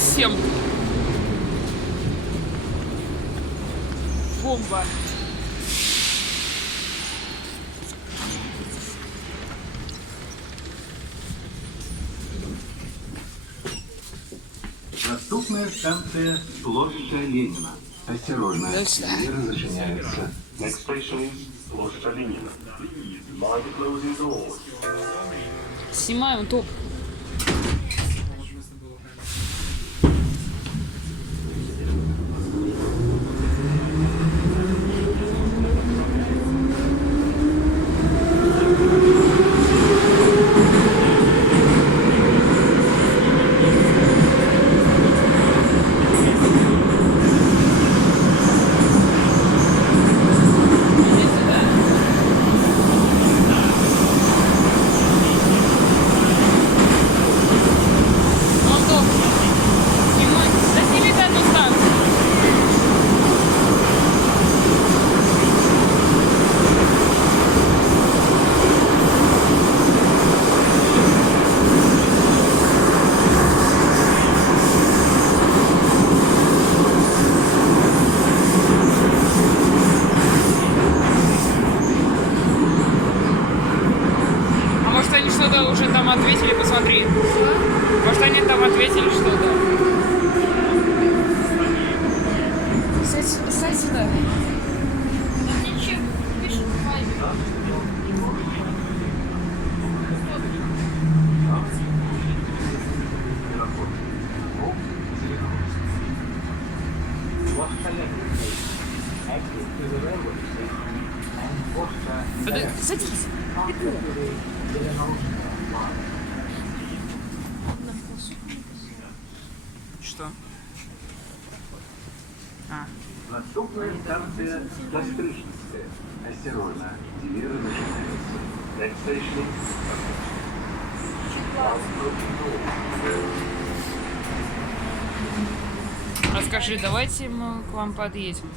совсем. Бомба. Наступная станция – площадь Ленина. Осторожно, двери зачиняются. Next station is Площадь Ленина. Please mind the closing doors. Снимаем топ. Что-то уже там ответили, посмотри. Может, они там ответили что-то. Сядь сюда. Садись. Что? Наступная станция – Костричницкая. Осторожно, двери зачиняются. Next station is Расскажи, давайте мы к вам подъедем.